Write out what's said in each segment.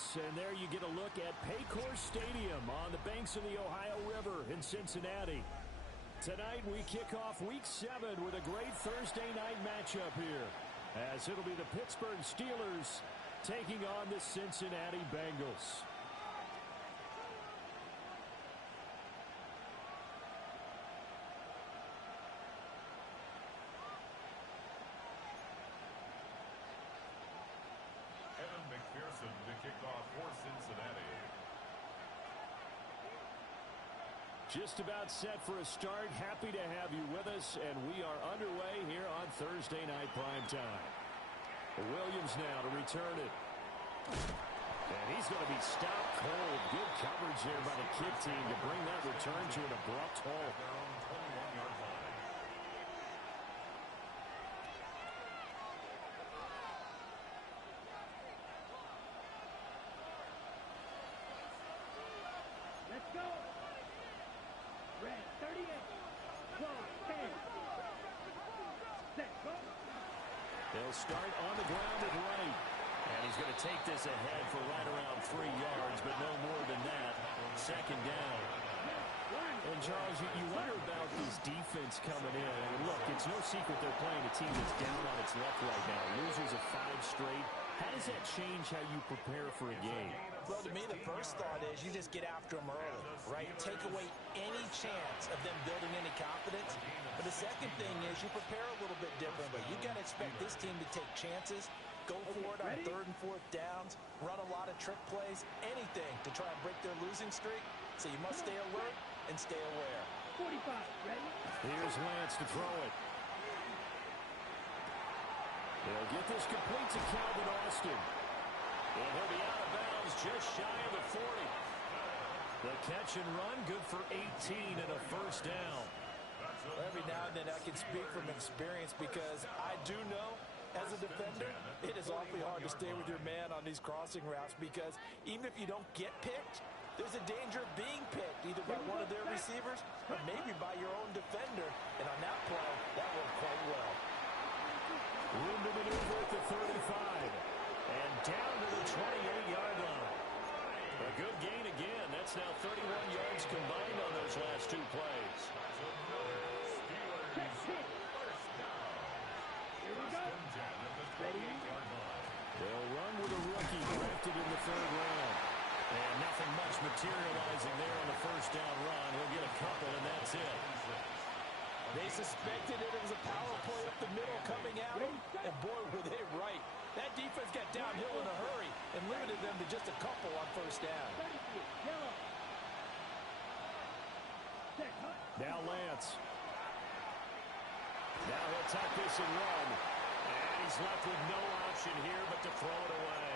minutes, and there you get a look at Paycor Stadium on the banks of the Ohio River in Cincinnati. Tonight we kick off Week 7 with a great Thursday night matchup here, as it'll be the Pittsburgh Steelers taking on the Cincinnati Bengals. To kick off for Cincinnati. Just about set for a start. Happy to have you with us, and we are underway here on Thursday night primetime. Williams now to return it. And he's going to be stopped cold. Good coverage there by the kick team to bring that return to an abrupt halt. 21-yard line. Let's go. Red 38. 12, 10. Set, go. They'll start on the ground at right. And he's going to take this ahead for right around 3 yards, but no more than that. Second down. And, Charles, you wonder about this defense coming in. I mean, look, it's no secret they're playing a team that's down on its luck right now. Losers of 5 straight. How does that change how you prepare for a game? Well, to me, the first thought is you just get after them early, right? Take away any chance of them building any confidence. But the second thing is you prepare a little bit differently. You got to expect this team to take chances, go for it on 3rd and 4th downs, run a lot of trick plays, anything to try and break their losing streak. So you must stay alert and stay aware. 45, ready? Here's Lance to throw it. They'll get this complete to Calvin Austin. And he'll be out of bounds just shy of the 40. The catch and run, good for 18 and a first down. Every now and then I can speak from experience because I do know as a defender, it is awfully hard to stay with your man on these crossing routes because even if you don't get picked, there's a danger of being picked either by one of their receivers or maybe by your own defender. And on that play, that worked quite well. Room to maneuver at the 35. And down to the 28-yard line. A good gain again. That's now 31 yards combined on those last 2 plays. Here we go. Ready? They'll run with a rookie drafted in the 3rd round. And nothing much materializing there on the first down run. He'll get a couple, and that's it. They suspected it was a power play up the middle coming out, and boy, were they right. That defense got downhill in a hurry and limited them to just a couple on first down. Now Lance. Now he'll tuck this and run. And he's left with no option here but to throw it away.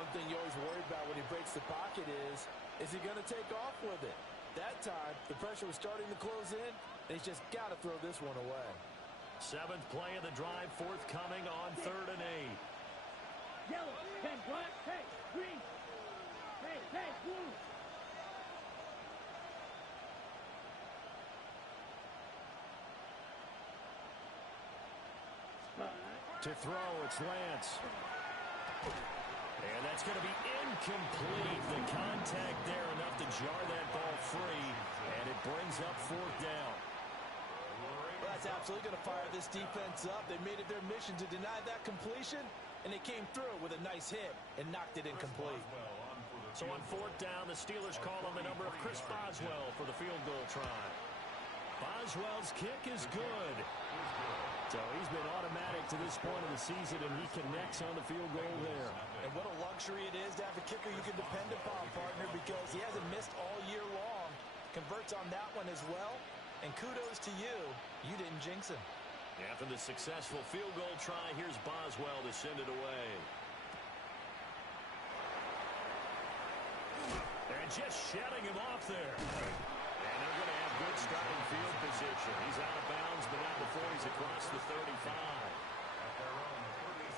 One thing you always worry about when he breaks the pocket is he going to take off with it? That time, the pressure was starting to close in, and he's just got to throw this one away. 7th play of the drive forthcoming on 3rd and 8. Yellow, 10, black, hey, green. Hey, blue. To throw, it's Lance. And that's going to be incomplete. The contact there enough to jar that ball free, and it brings up 4th down. Well, that's absolutely going to fire this defense up. They made it their mission to deny that completion, and they came through with a nice hit and knocked it incomplete. So on 4th down, the Steelers call on the number of Chris Boswell for the field goal try. Boswell's kick is good. So he's been automatic to this point of the season, and he connects on the field goal there. And what a luxury it is to have a kicker you can depend upon, partner, because he hasn't missed all year long. Converts on that one as well. And kudos to you. You didn't jinx him. After the successful field goal try, here's Boswell to send it away. And just shutting him off there. And they're going to have good starting field position. He's out of bounds, but not before he's across the 35. At their own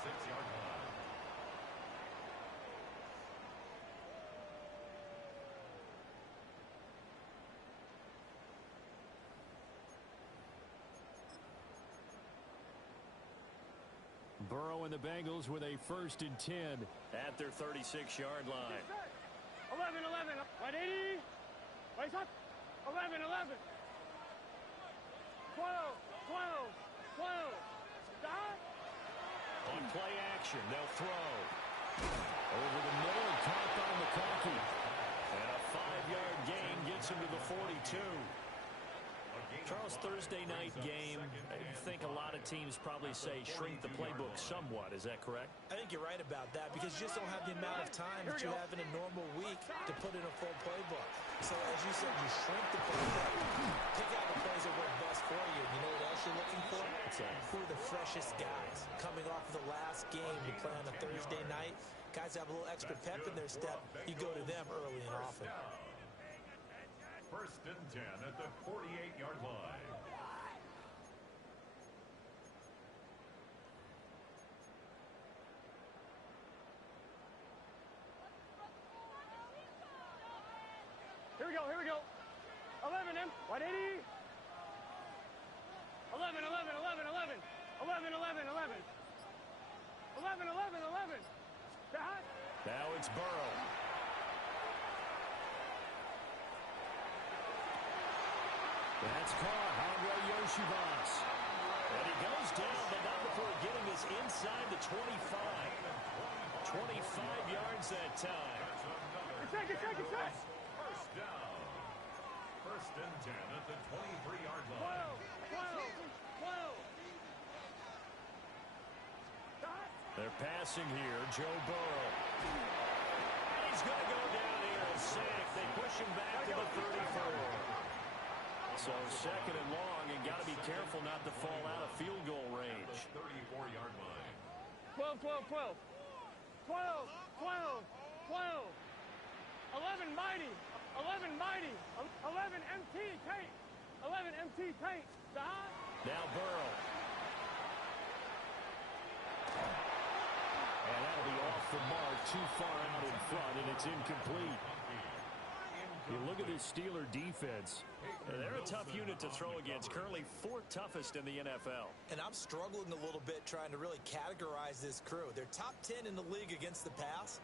36-yard line. Burrow and the Bengals with a 1st and 10 at their 36-yard line. 11, 11. 180. Wait up. 11, 11. 12, 12, 12. Stop. On play action, they'll throw. Over the middle and caught by McConkey. And a 5-yard gain gets him to the 42. Charles, Thursday night game, I think a lot of teams probably say shrink the playbook somewhat. Is that correct? I think you're right about that because you just don't have the amount of time that you have in a normal week to put in a full playbook. So as you said, you shrink the playbook, pick out the plays that work best for you. You know what else you're looking for? Who are the freshest guys coming off of the last game to play on a Thursday night? Guys have a little extra pep in their step. You go to them early and often. 1st and 10 at the 48-yard line. Here we go, here we go. 11, M. 180. 11, 11, 11, 11. 11, 11, 11. 11, 11, 11. Stop. Now it's Burrow. That's caught. Andre Yoshivas. And he goes down, but not before getting this inside the 25. 25 yards that time. Check. 1st down. 1st and 10 at the 23-yard line. 12. Stop. They're passing here. Joe Burrow. And he's going to go down here and sack. They push him back to the 34. So 2nd and long, and got to be careful not to fall out of field goal range. 34-yard line. 12. 11 mighty. 11 mighty. 11 MT tank. 11 MT tank. Stop. Now Burrow. And that'll be off the mark, too far out in front, and it's incomplete. You look at this Steeler defense. They're a tough unit to throw against, currently 4th toughest in the NFL. And I'm struggling a little bit trying to really categorize this crew. They're top 10 in the league against the pass,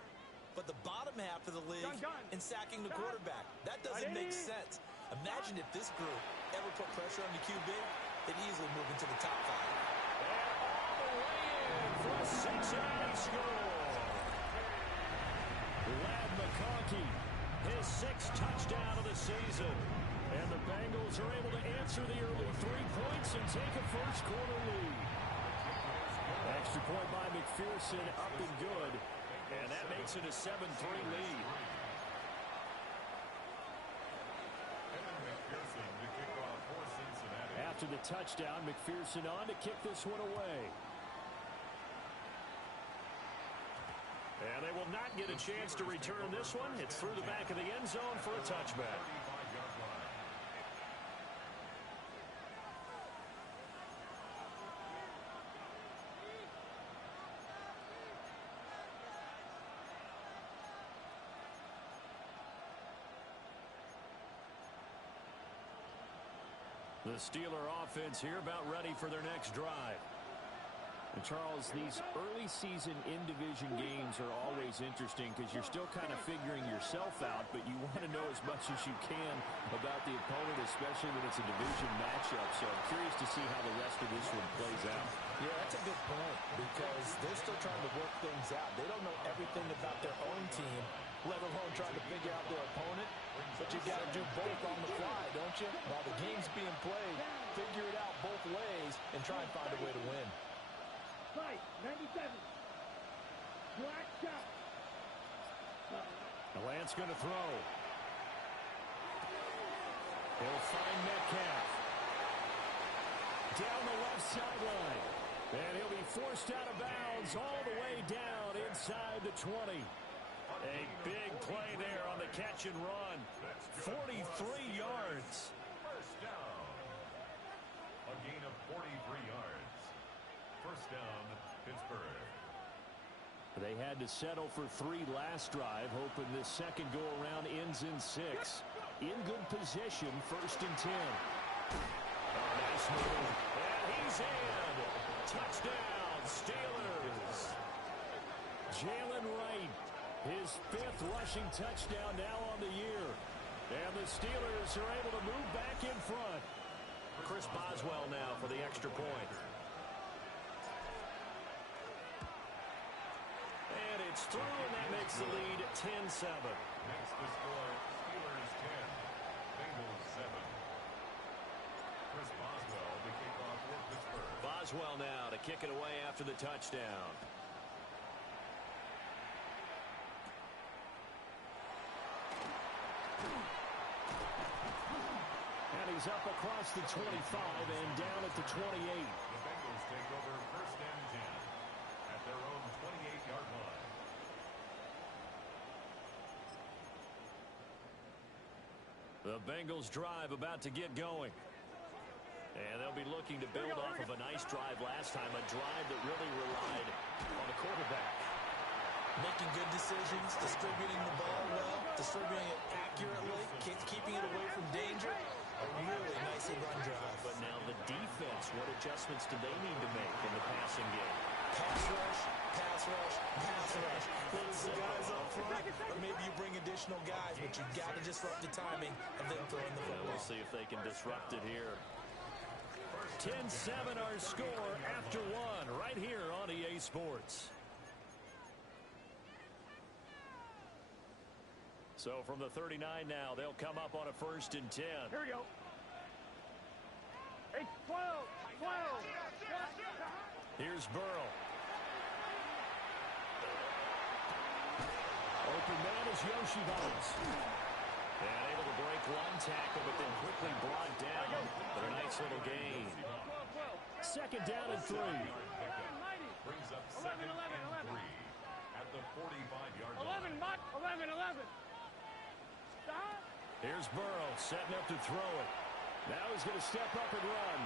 but the bottom half of the league in sacking the quarterback. That doesn't make sense. Imagine if this group ever put pressure on the QB, they'd easily move into the top 5. And all the way in for a Cincinnati score. Lad McConkey, his 6th touchdown of the season. And the Bengals are able to answer the early 3 points and take a first-quarter lead. Extra point by McPherson, up and good. And that makes it a 7-3 lead. After the touchdown, McPherson on to kick this one away. And they will not get a chance to return this one. It's through the back of the end zone for a touchback. The Steeler offense here about ready for their next drive. And Charles, these early season in-division games are always interesting because you're still kind of figuring yourself out, but you want to know as much as you can about the opponent, especially when it's a division matchup. So I'm curious to see how the rest of this one plays out. Yeah, that's a good point because they're still trying to work things out. They don't know everything about their own team, let alone trying to figure out their opponent. But you got to do both on the fly, don't you? While the game's being played, figure it out both ways and try and find a way to win. Fight, 97. Black shot. The Lance going to throw. He'll find Metcalf. Down the left sideline. And he'll be forced out of bounds all the way down inside the 20. A big play there on the catch and run. 43 yards. First down. A gain of 43 yards. First down, Pittsburgh. They had to settle for 3 last drive, hoping this second go-around ends in 6. In good position, 1st and 10. Oh, nice move. And he's in. Touchdown, Steelers. Jalen Wright, his 5th rushing touchdown now on the year. And the Steelers are able to move back in front. Chris Boswell now for the extra point. And it's through, and that makes the lead 10-7. Makes the score Steelers 10, Bengals 7. Chris Boswell, the kickoff for Pittsburgh. Boswell now to kick it away after the touchdown. And he's up across the 25 and down at the 28. The Bengals take over 1st and 10 at their own 28-yard line. The Bengals drive about to get going. And they'll be looking to build off of a nice drive last time, a drive that really relied on the quarterback. Making good decisions, distributing the ball well, distributing it accurately, keeping it away from danger. A really nicely run drive. But now the defense, what adjustments do they need to make in the passing game? Pass rush, pass rush, pass rush. Put some guys up front, or maybe you bring additional guys, but you got to disrupt the timing and then throw in the football. We'll see if they can disrupt it here. 10-7 our score after 1 right here on EA Sports. So from the 39 now, they'll come up on a 1st and 10. Here we go. It's 12. Here's Burrow. Open man is Yoshibans. And able to break one tackle, but then quickly brought down. But a nice little gain. 2nd down and 3. Brings up 2nd and 3 at the 45-yard line. 11. Here's Burrow setting up to throw it. Now he's going to step up and run.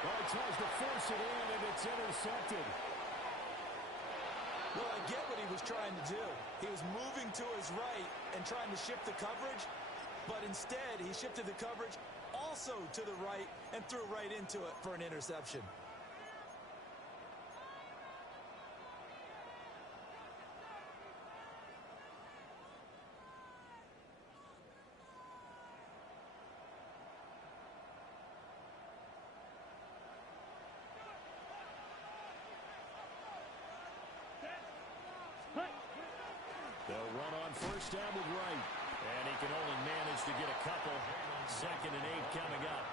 Well, he tries to force it in, and it's intercepted. Well, I get what he was trying to do. He was moving to his right and trying to shift the coverage, but instead he shifted the coverage also to the right and threw right into it for an interception. They'll run on 1st down with Wright. And he can only manage to get a couple. 2nd and 8 coming up.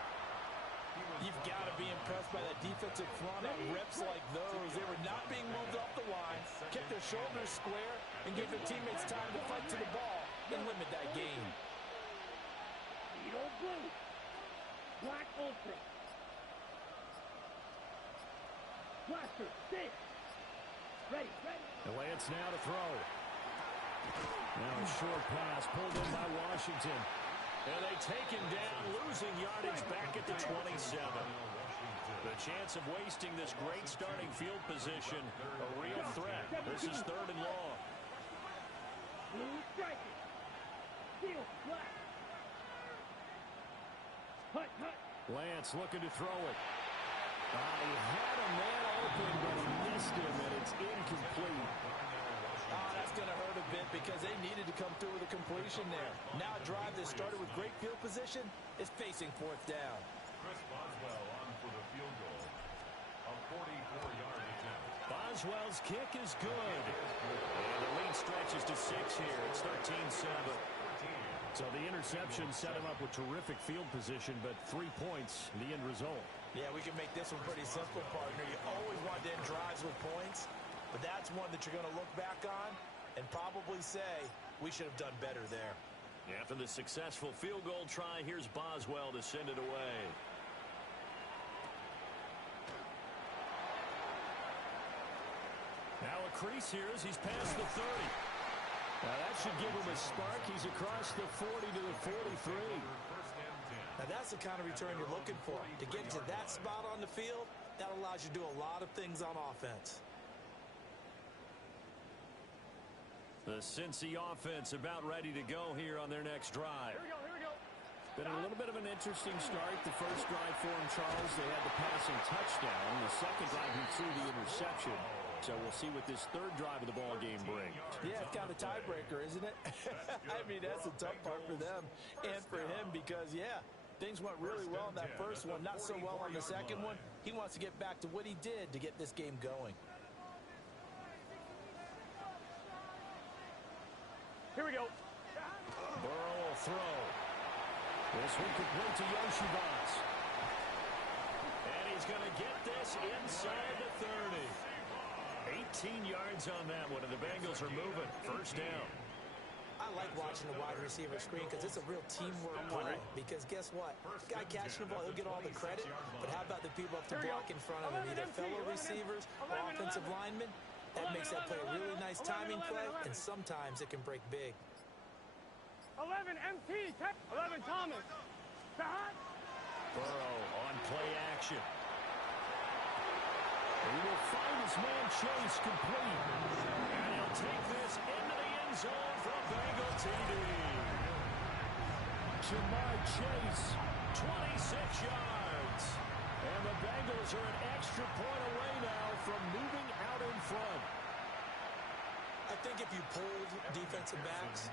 You've got to be impressed by that defensive front on reps like those. They were not being moved off the line, kept their shoulders square, and gave their teammates time to fight to the ball and limit that gain. Blue. Black Ultra. Blaster, 6. Ready. The Lance now to throw. Now a short pass pulled in by Washington. And they take him down, losing yardage back at the 27. The chance of wasting this great starting field position, a real threat. This is 3rd and long. Blue striking. Steel black. Hut. Lance looking to throw it. He had a man open, but he missed him, and it's incomplete. That's going to hurt a bit because they needed to come through with a completion there. Now a drive that started with great field position is facing 4th down. Chris Boswell on for the field goal. A 44-yard attempt. Boswell's kick is good. And the lead stretches to 6 here. It's 13-7. So the interception set him up with terrific field position, but 3 points, the end result. Yeah, we can make this one pretty simple, partner. You always want to end drives with points, but that's one that you're going to look back on and probably say, we should have done better there. After the successful field goal try, here's Boswell to send it away. Now a crease here as he's past the 30. Now that should give him a spark. He's across the 40 to the 43. Now that's the kind of return you're looking for. To get to that spot on the field, that allows you to do a lot of things on offense. The Cincy offense about ready to go here on their next drive. Here we go. Been a little bit of an interesting start. The first drive for him, Charles, they had the passing touchdown. The second drive, he threw the interception. So we'll see what this third drive of the ball game brings. Yeah, it's kind of a tiebreaker, isn't it? I mean, that's a tough part for them and for him because, yeah, things went really well in that first one, not so well on the second one. He wants to get back to what he did to get this game going. Here we go. Burrow will throw. This one complete to Yoshibas. And he's going to get this inside the 30. 18 yards on that one, and the Bengals are moving. First down. I like watching the wide receiver screen because it's a real teamwork play. Because guess what? The guy catching the ball, he'll get all the credit. But how about the people up to block in front of him, either fellow receivers or offensive linemen? That makes that play a really nice timing play, and sometimes it can break big. 11 MT, 11 Thomas. Burrow on play action. He will find his man Chase complete. And he'll take this into the end zone for a Bengal TD. Jamar Chase, 26 yards. And the Bengals are an extra point away now from moving out in front. I think if you pulled defensive backs,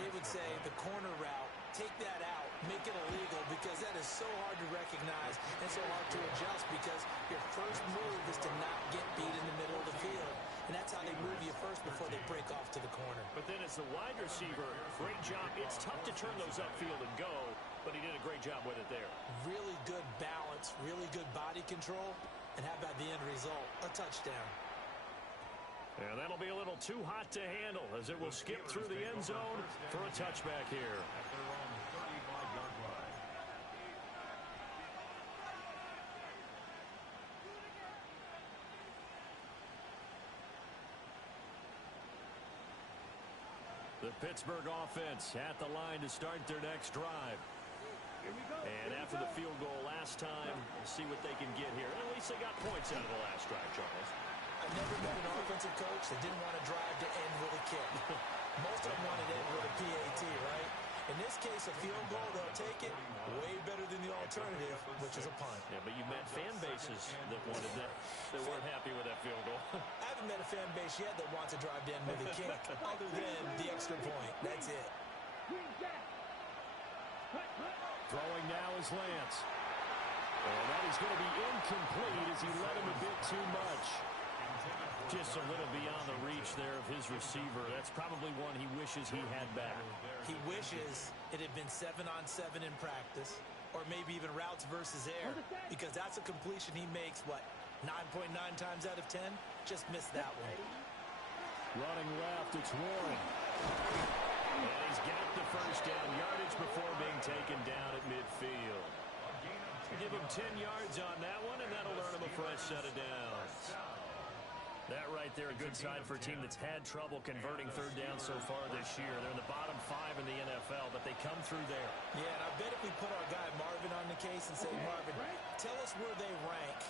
they would say the corner route, take that out, make it illegal, because that is so hard to recognize and so hard to adjust because your first move is to not get beat in the middle of the field. And that's how they move you first before they break off to the corner. But then as the wide receiver, great job. It's tough to turn those upfield and go, but he did a great job with it there. Really good balance, really good body control, and how about the end result? A touchdown. And that'll be a little too hot to handle as it will skip through the end zone for a touchback here. At their own 35-yard line. The Pittsburgh offense at the line to start their next drive. And after the field goal last time, we'll see what they can get here. At least they got points out of the last drive, Charles. I've never met an offensive coach that didn't want to drive to end with a kick. Most of them wanted to end with a PAT, right? In this case, a field goal, they'll take it way better than the alternative, which is a punt. Yeah, but you met fan bases that wanted that, that weren't happy with that field goal. I haven't met a fan base yet that wants to drive to end with a kick, other than the extra point. That's it. Throwing now is Lance. And that is going to be incomplete as he led him a bit too much. Just a little beyond the reach there of his receiver. That's probably one he wishes he had back. He wishes it had been 7-on-7 in practice, or maybe even routes versus air, because that's a completion he makes, what, 9.9 times out of 10? Just missed that one. Running left, it's Warren. And he's got the first down yardage before being taken down at midfield. Give him 10 yards on that one, and that'll earn him a fresh set of downs. That right there, a good sign for a team that's had trouble converting third down so far this year. They're in the bottom 5 in the NFL, but they come through there. Yeah, and I bet if we put our guy Marvin on the case and say, Marvin, tell us where they rank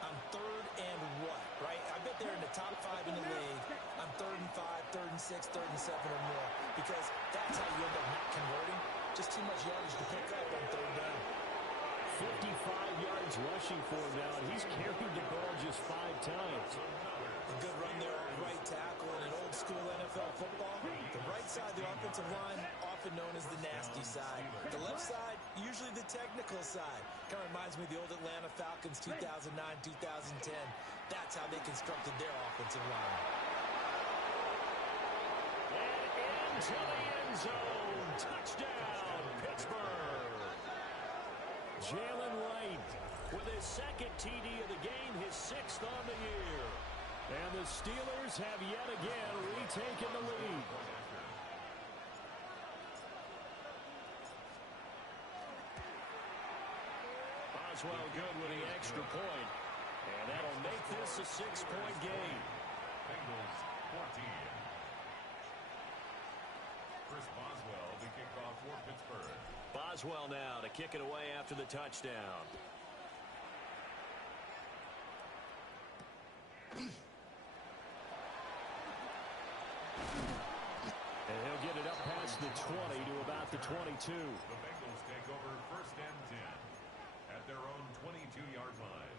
on third and what, right? I bet they're in the top 5 in the league on 3rd and 5, 3rd and 6, 3rd and 7 or more, because that's how you end up not converting. Just too much yardage to pick up on third down. 55 yards rushing for him now, and he's carried the ball just 5 times. A good run there on right tackle in an old school NFL football. The right side of the offensive line, often known as the nasty side. The left side, usually the technical side. Kind of reminds me of the old Atlanta Falcons 2009, 2010. That's how they constructed their offensive line. And into the end zone. Touchdown, Pittsburgh. Jalen Wright with his second TD of the game, his 6th on the year. And the Steelers have yet again retaken the lead. Boswell good with the extra point. And that'll make this a 6-point game. Bengals 14. Chris Boswell, the kickoff for Pittsburgh. Boswell now to kick it away after the touchdown. And he'll get it up past the 20 to about the 22. The Bengals take over 1st and 10 at their own 22-yard line.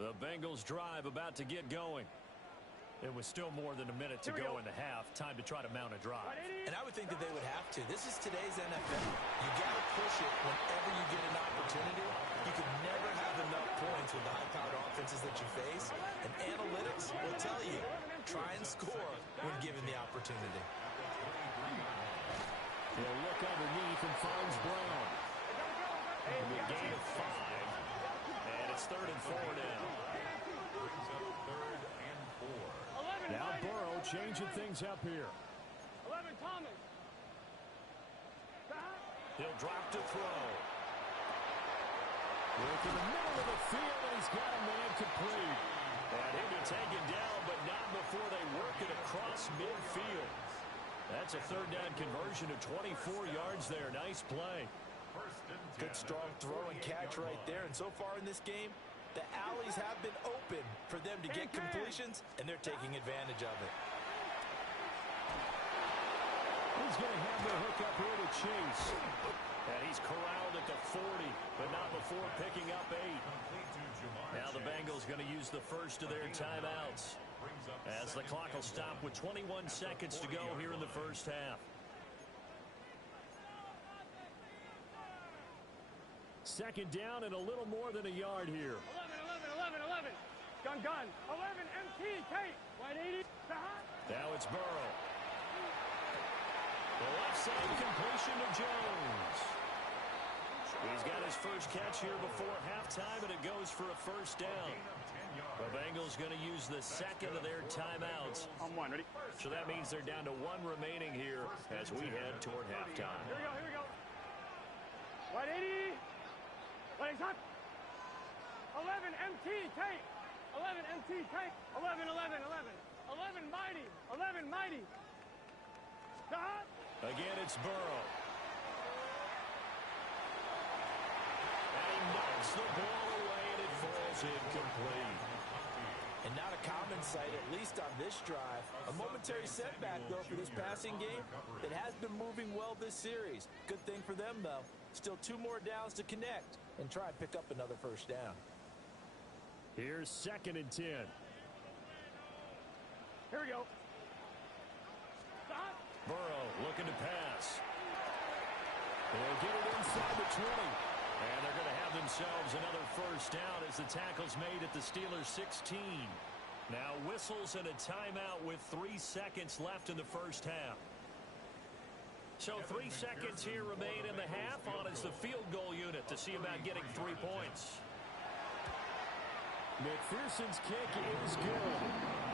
The Bengals drive about to get going. It was still more than a minute to go in the half. Time to try to mount a drive. And I would think that they would have to. This is today's NFL. You got to push it whenever you get an opportunity. You can never have enough points with the high-powered offenses that you face. And analytics will tell you, try and score when given the opportunity. He'll look underneath and finds Brown. And a gain of 5. And it's 3rd and 4 now. Now Burrow changing things up here. 11 Thomas. He'll drop to throw. Look in the middle of the field, and he's got a man complete. And he'll be taken down, but not before they work it across midfield. That's a 3rd down conversion of 24 yards there. Nice play. Good strong throw and catch right there. And so far in this game, the alleys have been open for them to get completions, and they're taking advantage of it. He's going to have the hook up here to Chase. And he's corralled at the 40, but not before picking up 8. Now the Bengals going to use the first of their timeouts, as the clock will stop with 21 seconds to go here in the first half. Second down and a little more than a yard here. 11. Gun. 11 MT, Kate. 180. Now it's Burrow. The left side completion to Jones. He's got his first catch here before halftime, and it goes for a first down. The Bengals going to use the second of their timeouts. On one, ready? So that means they're down to 1 remaining here as we head toward halftime. Here we go. 180. Legs up. 11 MT, Kate. 11 MT, Kate. 11. 11 mighty. 11 mighty. Again, it's Burrow. And he knocks the ball away, and it falls incomplete. And not a common sight, at least on this drive. A momentary setback, though, for this passing game that has been moving well this series. Good thing for them, though. Still 2 more downs to connect and try and pick up another first down. Here's 2nd and 10. Here we go. Burrow looking to pass. They'll get it inside the 20. And they're going to have themselves another first down as the tackle's made at the Steelers' 16. Now whistles and a timeout with 3 seconds left in the first half. So 3 seconds here remain in the half. On is the field goal unit to see about getting 3 points. McPherson's kick is good.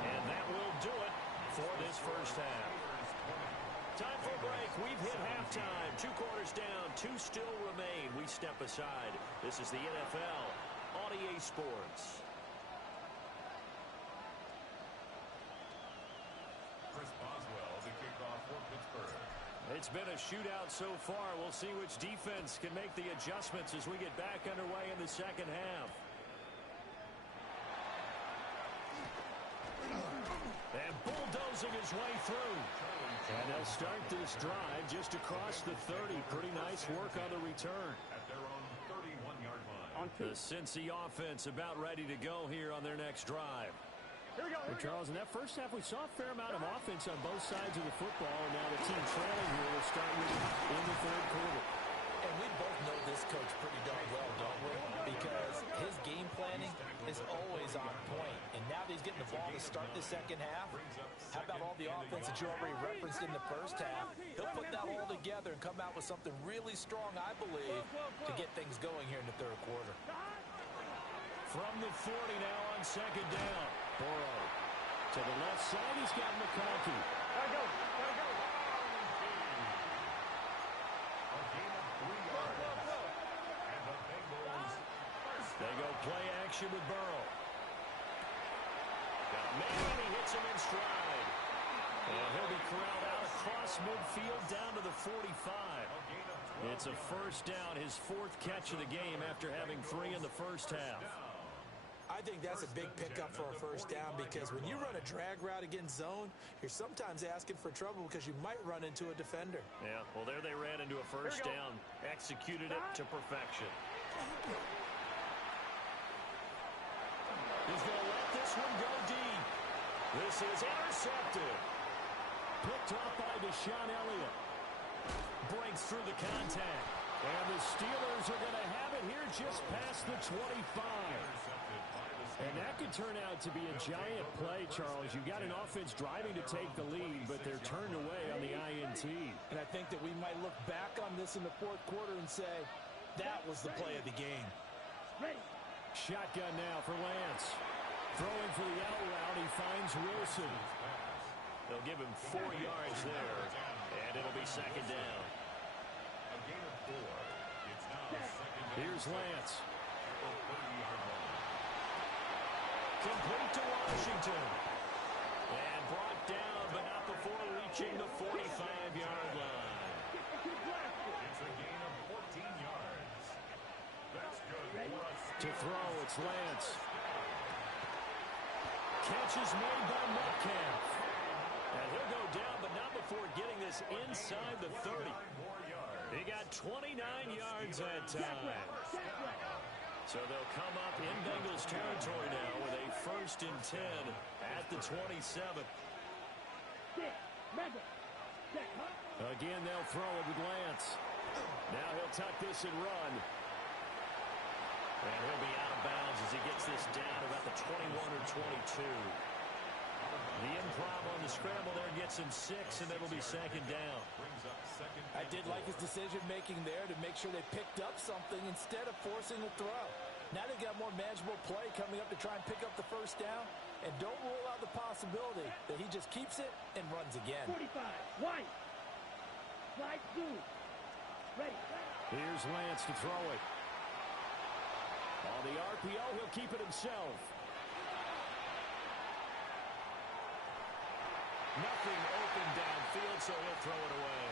And that will do it for this first half. Time for a break. We've hit halftime. 2 quarters down. 2 still remain. We step aside. This is the NFL on EA Sports. Chris Boswell, the kickoff for Pittsburgh. It's been a shootout so far. We'll see which defense can make the adjustments as we get back underway in the second half. And bulldozing his way through. And they'll start this drive just across the 30. Pretty nice work on the return. At their own 31-yard line. The Cincy offense about ready to go here on their next drive. Here we go. Well, Charles, in that first half, we saw a fair amount of offense on both sides of the football. And now the team trailing here will start with it in the 3rd quarter. And we both know this coach pretty darn well, don't we? Because his game planning is always on point. And now that he's getting the ball to start the second half, how about all the offense that you already referenced in the first half? He'll put that all together and come out with something really strong, I believe, to get things going here in the 3rd quarter. From the 40 now on 2nd down. Burrow to the left side. He's got McConkey. Gotta go. A gain of 3 yards. And the Bengals. They go play action with Burrow. Got a man. He hits him in stride. And he'll be corralled out across midfield down to the 45. It's a first down, his 4th catch of the game after having 3 in the first half. I think that's a big pickup for a first down because when you run a drag route against zone, you're sometimes asking for trouble because you might run into a defender. Yeah, well, there they ran into a first down, executed it to perfection. one go deep. This is intercepted. Picked off by Deshaun Elliott. Breaks through the contact. And the Steelers are going to have it here just past the 25. And that could turn out to be a giant play, Charles. You've got an offense driving to take the lead, but they're turned away on the INT. And I think that we might look back on this in the fourth quarter and say, that was the play of the game. Shotgun now for Lance. Throwing for the out route, he finds Wilson. They'll give him 4 yards there, and it'll be second down. A gain of 4. It's now second down. Here's Lance. The 30-yard line. Complete to Washington. And brought down, but not before reaching the 45-yard line. It's a gain of 14 yards. That's good for us. To throw, it's Lance. Catch is made by Metcalf. And he'll go down, but not before getting this inside the 30. He got 29 yards that time. So they'll come up in Bengals territory now with a 1st and 10 at the 27. Again, they'll throw it with Lance. Now he'll tuck this and run. And he'll be out of bounds as he gets this down about the 21 or 22. The improv on the scramble there gets him 6, and it'll be second down. I did like his decision-making there to make sure they picked up something instead of forcing a throw. Now they've got more manageable play coming up to try and pick up the first down. And don't rule out the possibility that he just keeps it and runs again. 45, White. Slide through. Ready. Here's Lance to throw it. On the RPO, he'll keep it himself. Nothing open downfield, so he'll throw it away.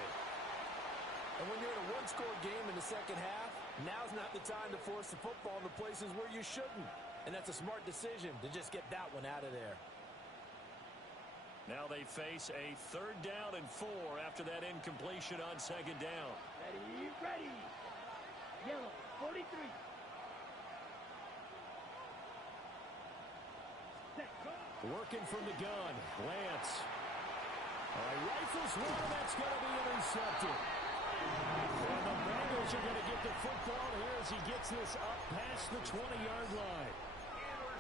And when you're in a one-score game in the second half, now's not the time to force the football in the places where you shouldn't. And that's a smart decision to just get that one out of there. Now they face a 3rd down and 4 after that incompletion on second down. Ready, ready. Yellow, 43. Working from the gun, Lance. All right, rifles one, that's going to be intercepted. And the Bengals are going to get the football here as he gets this up past the 20-yard line.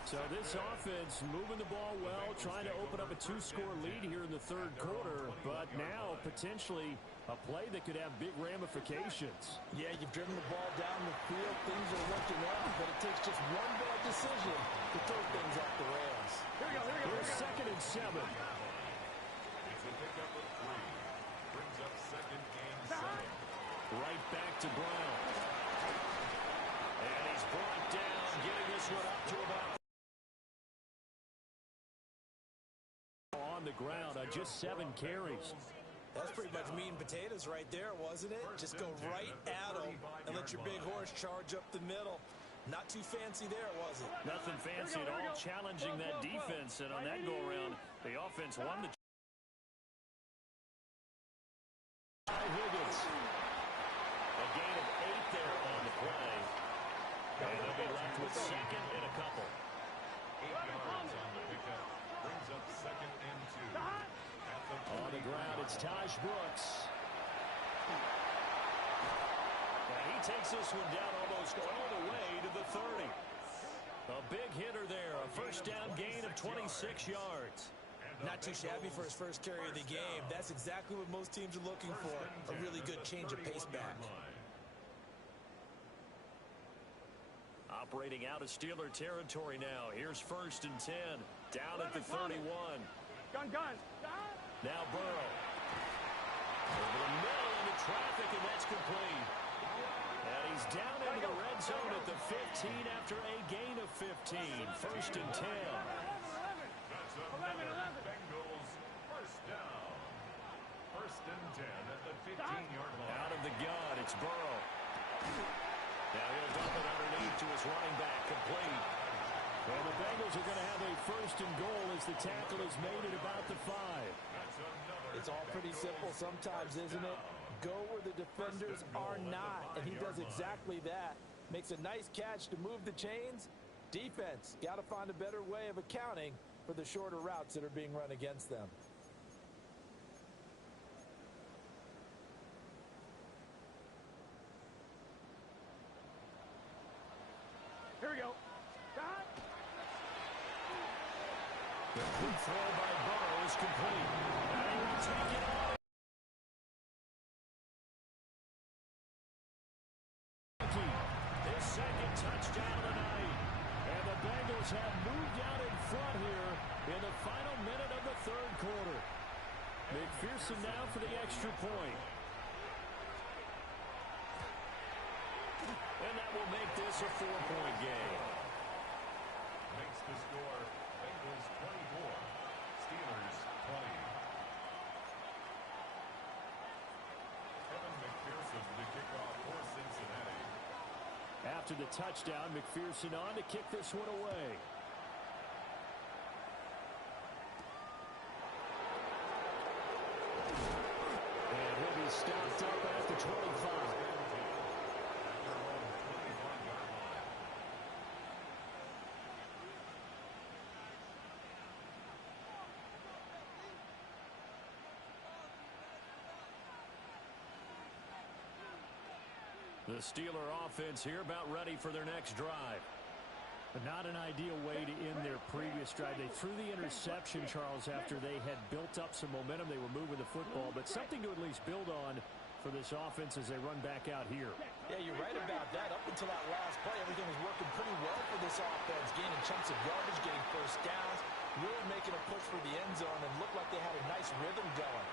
So this offense moving the ball well, trying to open up a 2-score lead here in the 3rd quarter, but now potentially a play that could have big ramifications. Yeah, you've driven the ball down the field, things are looking up, but it takes just one bad decision to throw things off the rails. Here's 2nd and 7. It's a pickup of 3. Brings up second and 7. Right back to Brown. And he's brought down, getting this one up to about on the ground on just 7 carries. That's pretty much meat and potatoes right there, wasn't it? Just go right at them and let your big horse charge up the middle. Not too fancy there, was it? Nothing fancy at all, challenging that defense, and on that go-around, the offense won the Higgins. A gain of 8 there on the play. And they'll be left with 2nd and a couple. 8 yards on the pickup. Brings up second and 2. On the ground, it's Taj Brooks. And he takes this one down almost all the way to the 30. A big hitter there, a 1st down gain of 26 yards. Not too shabby for his first carry of the game. That's exactly what most teams are looking for, a really good change of pace back. Operating out of Steeler territory now. Here's 1st and 10, down at the 31. Gun. Now Burrow. Over the middle into traffic, and that's complete. And he's down into the red zone at the 15 after a gain of 15. 1st and 10. That's another Bengals 1st down. 1st and 10 at the 15-yard line. Out of the gun, it's Burrow. Now he'll dump it underneath to his running back, complete. And the Bengals are going to have a 1st and goal as the tackle is made at about the 5. It's all pretty simple sometimes, isn't it? Go where the defenders are not, and he does exactly that. Makes a nice catch to move the chains, Defense, got to find a better way of accounting for the shorter routes that are being run against them. Here we go. Stop. The quick throw by Burrow is complete. And he will take it on. His second touchdown of the night. And the Bengals have moved out in front here in the final minute of the third quarter. McPherson now for the extra point. And that will make this a 4-point game. Makes the score Bengals 24, Steelers 20. Kevin McPherson to kick off for Cincinnati. After the touchdown, McPherson on to kick this one away. And he'll be stopped up at the 25. The Steeler offense here about ready for their next drive. But not an ideal way to end their previous drive. They threw the interception, Charles, after they had built up some momentum. They were moving the football, but something to at least build on for this offense as they run back out here. Yeah, you're right about that. Up until that last play, everything was working pretty well for this offense, gaining chunks of yardage, getting first downs, really making a push for the end zone, and looked like they had a nice rhythm going.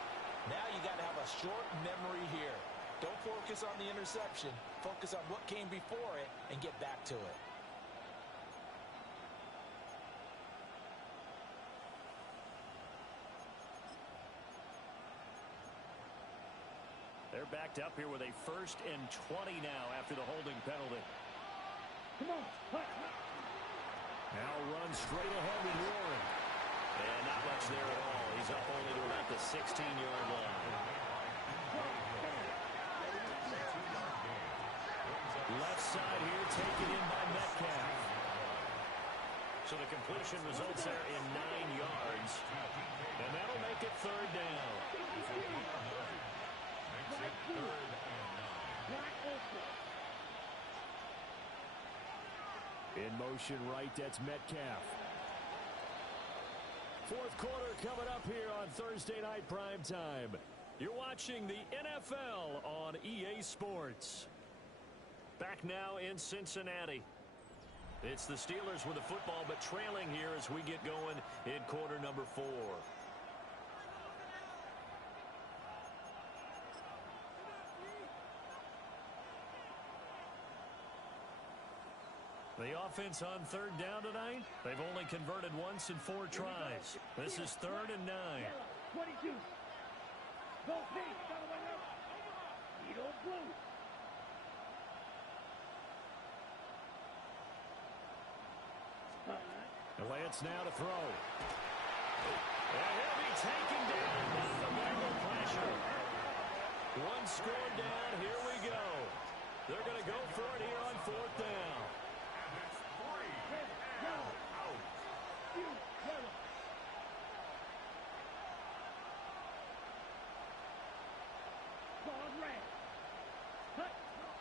Now you got to have a short memory here. Don't focus on the interception. Focus on what came before it and get back to it. They're backed up here with a 1st and 20 now after the holding penalty. Come on. Now runs straight ahead with Warren. And not much there at all. He's up only to about the 16-yard line. Left side here taken in by Metcalf. So the completion results there in 9 yards. And that'll make it 3rd down. In motion right, that's Metcalf. 4th quarter coming up here on Thursday Night Primetime. You're watching the NFL on EA Sports. Back now in Cincinnati. It's the Steelers with the football, but trailing here as we get going in quarter number 4. The offense on 3rd down tonight, they've only converted once in 4 tries. This is 3rd and 9. 22. Go, Pete. You don't blue. Lance now to throw. And he'll be taken down by the Bengal pressure. 1 score down. Here we go. They're going to go for it here on 4th down.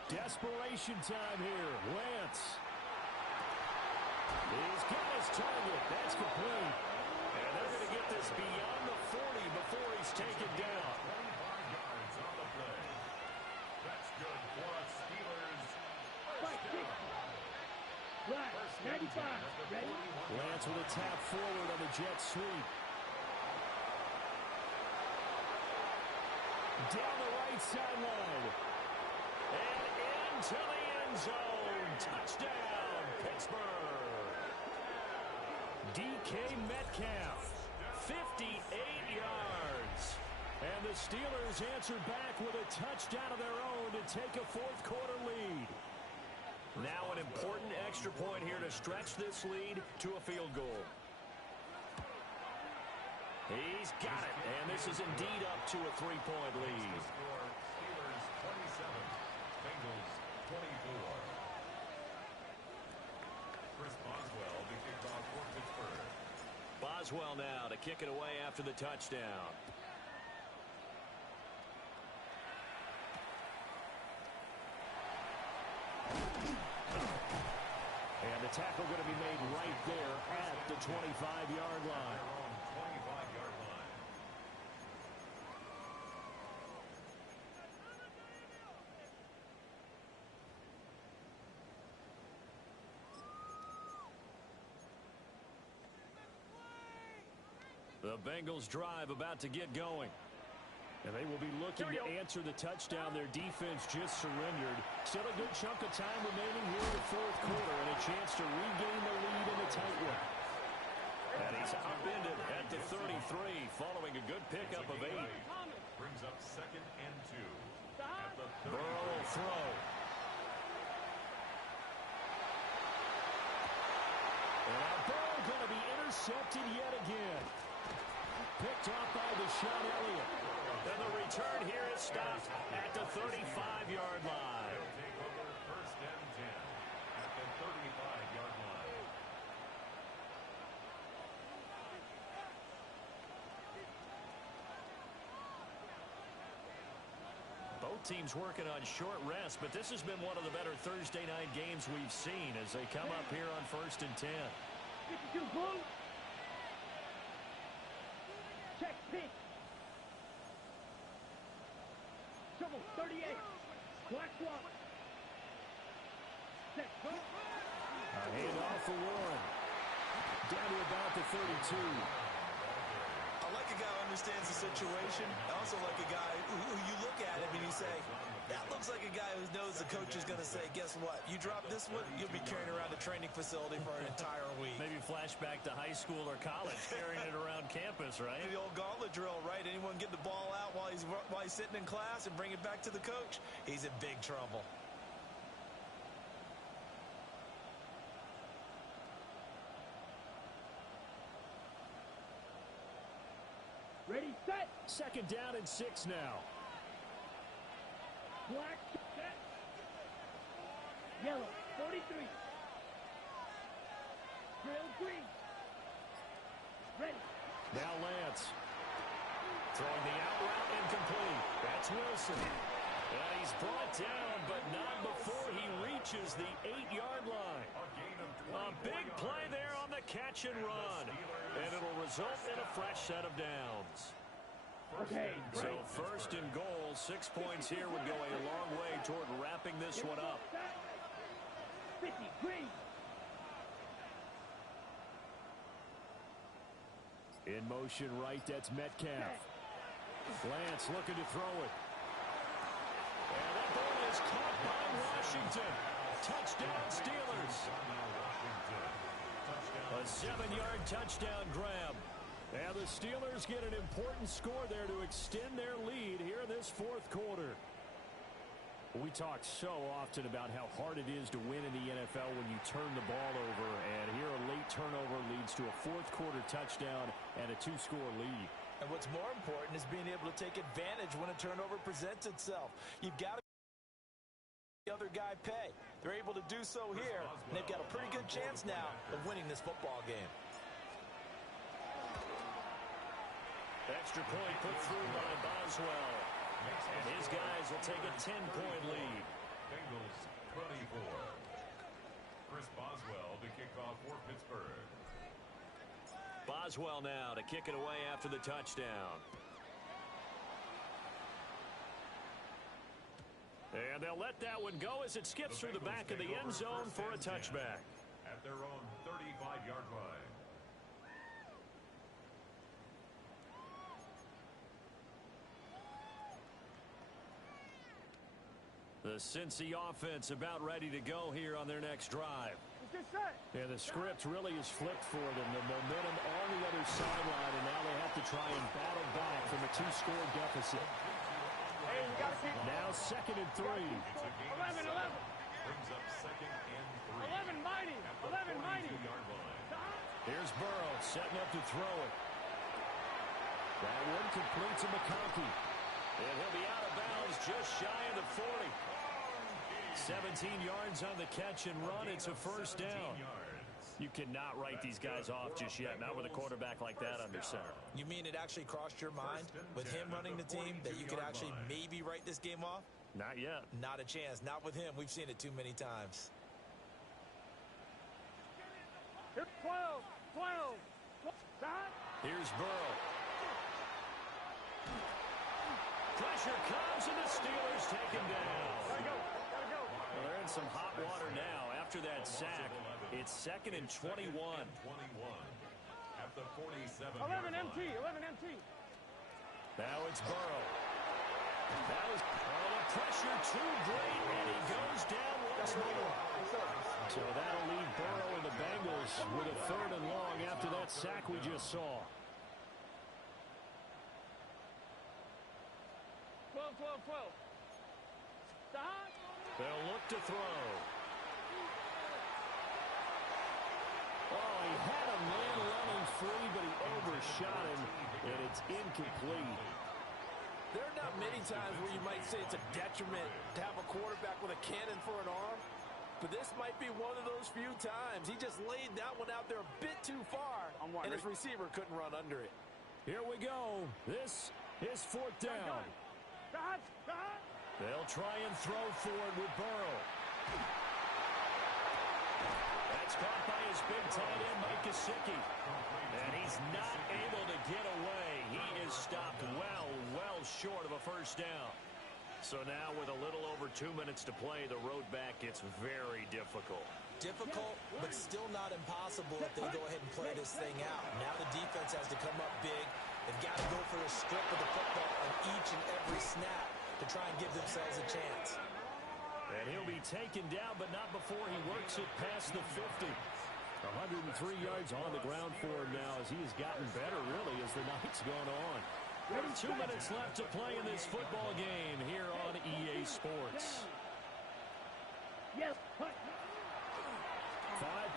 Desperation time here. Lance. He's got his target. That's complete. And they're going to get this beyond the 40 before he's taken down. 25 yards on the play. That's good for a Steelers. Right, 95. Ready? Lance with a tap forward on the jet sweep. Down the right sideline. And into the end zone. Touchdown, Pittsburgh. DK Metcalf, 58 yards. And the Steelers answer back with a touchdown of their own to take a 4th quarter lead. Now an important extra point here to stretch this lead to a field goal. He's got it, and this is indeed up to a 3-point lead. Steelers 27, Bengals 24. Chris Boswell Boswell now to kick it away after the touchdown. And the tackle going to be made right there at the 25-yard line. The Bengals drive about to get going. And they will be looking to answer the touchdown their defense just surrendered. Still a good chunk of time remaining here in the fourth quarter and a chance to regain the lead in the tight one. And he's upended at the 33 following a good pickup of 8. Brings up 2nd and 2. At the 30. Burrow will throw. And now Burrow going to be intercepted yet again. Picked off by Deshaun Elliott. And the return here is stopped at the 35-yard line. They'll take over 1st and 10 at the 35-yard line. Both teams working on short rest, but this has been one of the better Thursday night games we've seen as they come up here on 1st and 10. 52 blue. Check pink. Trouble 38. Black swap. Check go. Handoff for Warren. Down to about the 32. I like a guy who understands the situation. I also like a guy who you look at him and you say, that looks like a guy who knows the coach is going to say, guess what? You drop this one, you'll be carrying around a traiing facility for an entire week. Maybe flashback to high school or college, carrying it around campus, right? The old gauntlet drill, right? Anyone get the ball out while he's sitting in class and bring it back to the coach? He's in big trouble. Ready, set. 2nd down and 6 now. Black set. Yellow 43. Trail green. Ready. Now Lance. Throwing the out route incomplete. That's Wilson. And he's brought down, but not before he reaches the 8-yard line. A big play there on the catch and run. And it'll result in a fresh set of downs. Okay. So 1st and goal, 6 points here would go a long way toward wrapping this one up. 50 green. In motion right, that's Metcalf. Lance looking to throw it. And that ball is caught by Washington. Touchdown Steelers. A 7-yard touchdown grab. And the Steelers get an important score there to extend their lead here in this fourth quarter. We talk so often about how hard it is to win in the NFL when you turn the ball over. And here a late turnover leads to a fourth quarter touchdown and a 2-score lead. And what's more important is being able to take advantage when a turnover presents itself. You've got to the other guy pay. They're able to do so here, and they've got a pretty good chance now of winning this football game. Extra point put through by Boswell. And his guys will take a 10-point lead. Bengals 24. Chris Boswell to kick off for Pittsburgh. Boswell now to kick it away after the touchdown. And they'll let that one go as it skips through the back of the end zone for a touchback. At their own 35-yard line. The Cincy offense about ready to go here on their next drive. And the script really is flipped for them. The momentum on the other sideline, and now they have to try and battle back from a 2-score deficit. Hey, we got to keep. Now 2nd and 3. 11. Brings up 2nd and 3. 11 mighty. 11 mighty. Here's Burrow setting up to throw it. That one complete to McConkey. And he'll be out of bounds just shy of the 40. 17 yards on the catch and run. It's a 1st down. You cannot write these guys off just yet, not with a quarterback like that under center. You mean it actually crossed your mind with him running the team that you could actually maybe write this game off? Not yet. Not a chance. Not with him. We've seen it too many times. Here's 12. Here's Burrow. Pressure comes, and the Steelers take him down. Gotta go. Well, they're in some hot water now. After that sack, it's 2nd and 21. At the 47. 11 MT. Now it's Burrow. The pressure too great, and he goes down once more. So that'll leave Burrow and the Bengals with a 3rd and long after that sack we just saw. 12. Stop. They'll look to throw. Oh, he had a man running free, but he overshot him, and it's incomplete. There are not many times where you might say it's a detriment to have a quarterback with a cannon for an arm, but this might be one of those few times. He just laid that one out there a bit too far, and his receiver couldn't run under it. Here we go. This is 4th down. Stop. They'll try and throw for it with Burrow. That's caught by his big tight end, Mike Gesicki. And he's not able to get away. He is stopped well short of a 1st down. So now with a little over 2 minutes to play, the road back gets very difficult. Difficult, but still not impossible if they go ahead and play this thing out. Now the defense has to come up big. They've got to go for a strip of the football on each and every snap to try and give themselves a chance. And he'll be taken down, but not before he works it past the 50. 103 yards on the ground for him now as he has gotten better, really, as the night's gone on. 2 minutes left to play in this football game here on EA Sports. Yes. 5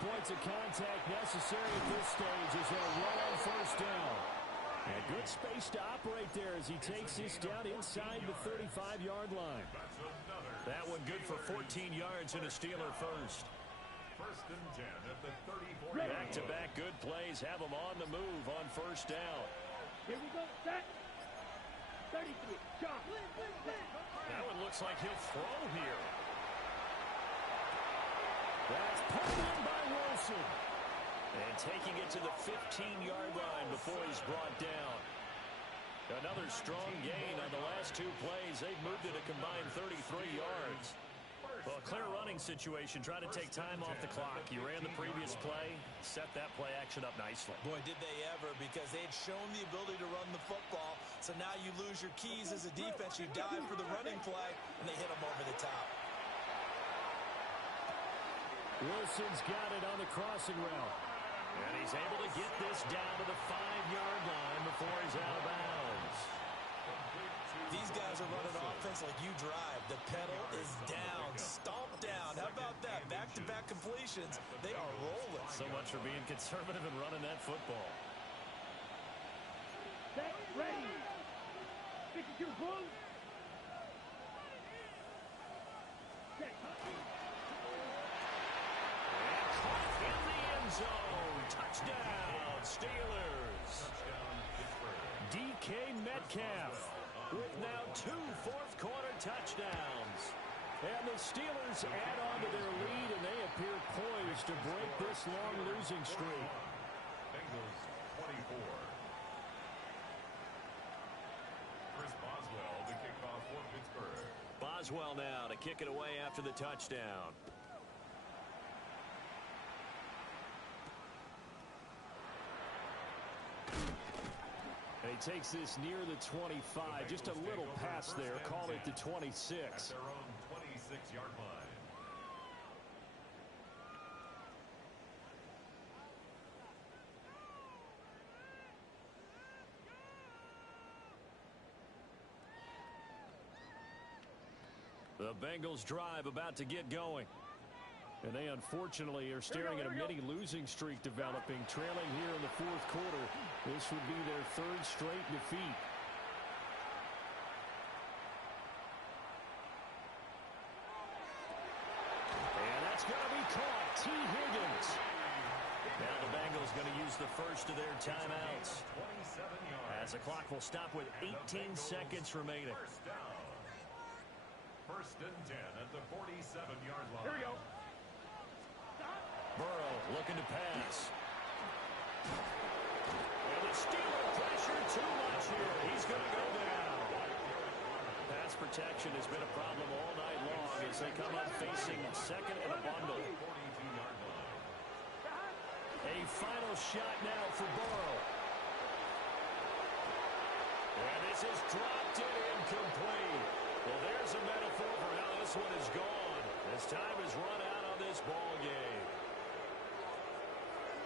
points of contact necessary at this stage as they'll run on 1st down. And good space to operate there as he takes this down inside the 35-yard line. That one good for 14 yards and a Steeler first. 1st and 10 at the 34. Back-to-back good plays have them on the move on 1st down. Here we go. Set. 33. Jump. That one looks like he'll throw here. That's pulled in by Wilson. And taking it to the 15-yard line before he's brought down. Another strong gain on the last 2 plays. They've moved it a combined 33 yards. Well, clear running situation. Try to take time off the clock. You ran the previous play, set that play action up nicely. Boy, did they ever, because they had shown the ability to run the football. So now you lose your keys as a defense. You dive for the running play, and they hit them over the top. Wilson's got it on the crossing route. And he's able to get this down to the 5-yard line before he's out of bounds. These guys are running offense like you drive. The pedal is down, stomped down. How about that? Back-to-back completions. They are rolling. So much for being conservative and running that football. Set. Ready. 52. Boom. Set. In the end zone. Touchdown, Steelers. DK Metcalf with now 2 fourth-quarter touchdowns. And the Steelers add on to their lead, and they appear poised to break this long losing streak. Bengals 24. Chris Boswell, the kickoff for Pittsburgh. Boswell now to kick it away after the touchdown. And he takes this near the 25. Just a little pass there. Call it the 26. At their own 26-yard line. The Bengals drive about to get going. And they unfortunately are staring at a mini losing streak developing, trailing here in the 4th quarter. This would be their 3rd straight defeat. And that's going to be caught. T. Higgins. going to use the first of their timeouts. 27 yards. As the clock will stop with 18 seconds remaining. First down. First and 10 at the 47-yard line. Here we go. Burrow looking to pass. And the Steeler pressure too much here. He's going to go down. Pass protection has been a problem all night long as they come up facing second and a bundle. 42-yard line. A final shot now for Burrow. And this is dropped it incomplete. Well, there's a metaphor for how this one is gone. As time has run out on this ball game.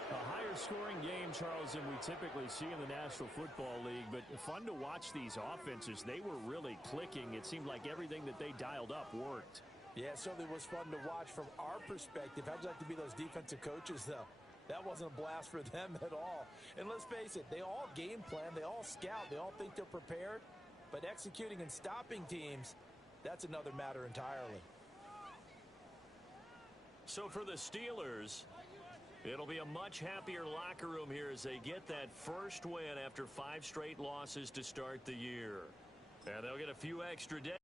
A higher scoring game, Charles, than we typically see in the National Football League, but fun to watch these offenses. They were really clicking. It seemed like everything that they dialed up worked. Yeah, it certainly was fun to watch from our perspective. How'd you like to be those defensive coaches, though? That wasn't a blast for them at all. And let's face it, they all game plan, they all scout, they all think they're prepared. But executing and stopping teams, that's another matter entirely. So for the Steelers, it'll be a much happier locker room here as they get that first win after 5 straight losses to start the year. And they'll get a few extra days.